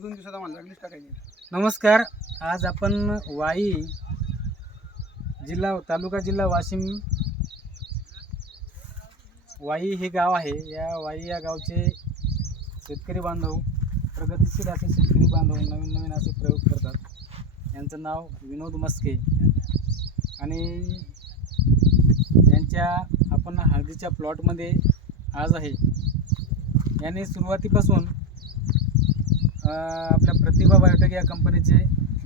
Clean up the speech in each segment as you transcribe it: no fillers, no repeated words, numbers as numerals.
2 दिवसात आम्हाला लागलीच टाकायची. नमस्कार. आज आपण वाई तालुका जिल्हा वाशिम, वाई हे गाव आहे. वाई या गावचे शेतकरी बांधव, प्रगतिशील असे शेतकरी बांधव नवीन नवीन असे प्रयोग करतात. यांचं नाव विनोद मस्के आणि यांच्या आपण हळदीच्या प्लॉटमध्ये आज आहे. यांनी सुरुवातीपासून आपल्या प्रतिभा बायोटेक या कंपनीचे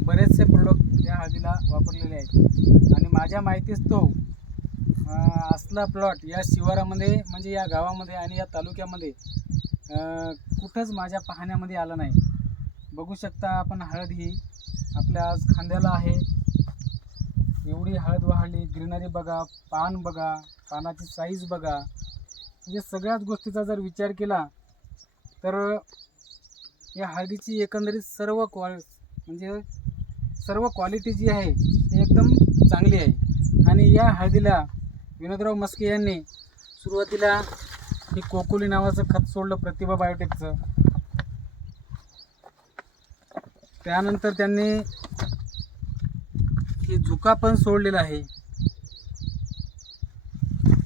बरेचसे प्रोडक्ट या हळदीला वापरलेले आहेत. आणि माझ्या माहितीच तो असला प्लॉट या शिवारामध्ये म्हणजे या गावामध्ये आणि या तालुक्यामध्ये कुठंच माझ्या पाहण्यामध्ये आला नाही. बघू शकता आपण, हळद ही आपल्या आज खांद्याला आहे. एवढी हळद वाढली, ग्रीनरी बघा, पान बघा, पानाची साईज बघा, म्हणजे सगळ्याच गोष्टीचा जर विचार केला तर या हळदीची एकंदरीत सर्व क्वालिटी जी आहे ती एकदम चांगली आहे. आणि या हळदीला विनोदराव मस्के यांनी सुरुवातीला हे कोकोली नावाचं खत सोडलं प्रतिभा बायोटेकचं. त्यानंतर त्यांनी हे झुका पण सोडलेला आहे.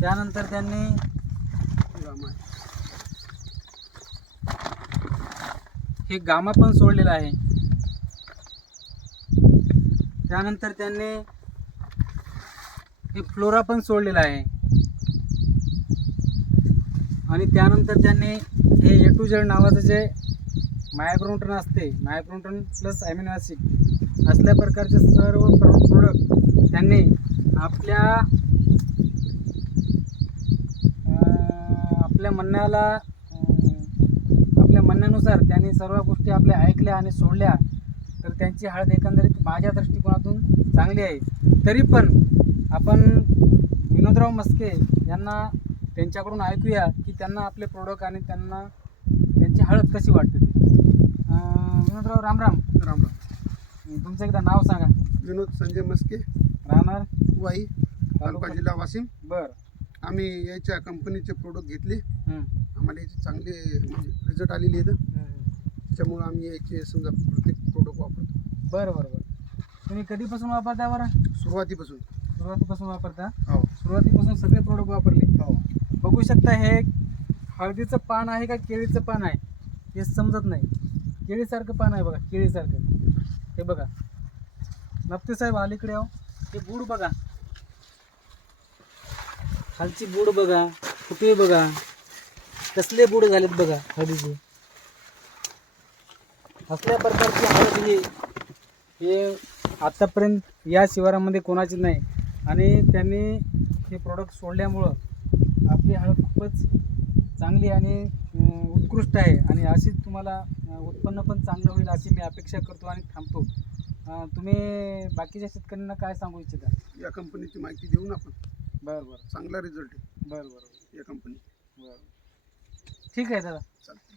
त्यानंतर त्यांनी हे गामा पण सोडलेलं आहे. त्यानंतर त्यांनी हे फ्लोरा पण सोडलेलं आहे. आणि त्यानंतर त्यांनी हे ए टू झेड नावाचं जे मायक्रोन्यूट्रन असते, मायक्रोन्यूट्रन प्लस ॲमिनो ॲसिड असल्या प्रकारचे सर्व प्रोडक्ट त्यांनी आपल्या म्हणण्यानुसार त्यांनी सर्व गोष्टी आपल्या ऐकल्या आणि सोडल्या. तर त्यांची हळद एकंदरीत माझ्या दृष्टिकोनातून चांगली आहे. तरी पण आपण विनोदराव मस्के यांना त्यांच्याकडून ऐकूया की त्यांना आपले प्रोडक्ट आणि त्यांची हळद कशी वाटते ते. विनोदराव, राम राम. राम राम. तुमचं एकदा नाव सांगा. विनोद संजय मस्के, राहणार वाई, तालुका जिल्हा वाशिम. बरं. आम्ही याच्या कंपनीचे प्रोडक्ट घेतले. हं. आम्हाला याचे चांगले रिझल्ट आलेले आहेत. त्याच्यामुळे आम्ही याचे समजा प्रत्येक प्रोडक्ट वापरतो. बरं बरं बरं. तुम्ही कधीपासून वापरता बरं? सुरुवातीपासून वापरता. हो. सुरुवातीपासून सगळे प्रोडक्ट वापरले. हो. बघू शकता, हे हळदीचं पान आहे का केळीचं पान आहे हे समजत नाही. केळीसारखं पान आहे बघा, केळीसारखं. हे बघा नप्ते साहेब, अलीकडे आहो. हे बूड बघा, खालची बूड बघा, फुटे बघा, कसले बूड झालेत बघा हळदीचे. असल्या प्रकारची हळद हे आतापर्यंत या शिवारामध्ये कोणाची नाही. आणि त्यांनी हे प्रोडक्ट सोडल्यामुळं आपली हळद खूपच चांगली आणि उत्कृष्ट आहे. आणि अशीच तुम्हाला उत्पन्न पण चांगलं होईल अशी मी अपेक्षा करतो आणि थांबतो. तुम्ही बाकीच्या शेतकऱ्यांना काय सांगू इच्छिता? या कंपनीची माहिती देऊन आपण. बरं बरं. चांगला रिझल्ट आहे बरं बरं या कंपनी. बरं. ठीक आहे दादा. चालतं.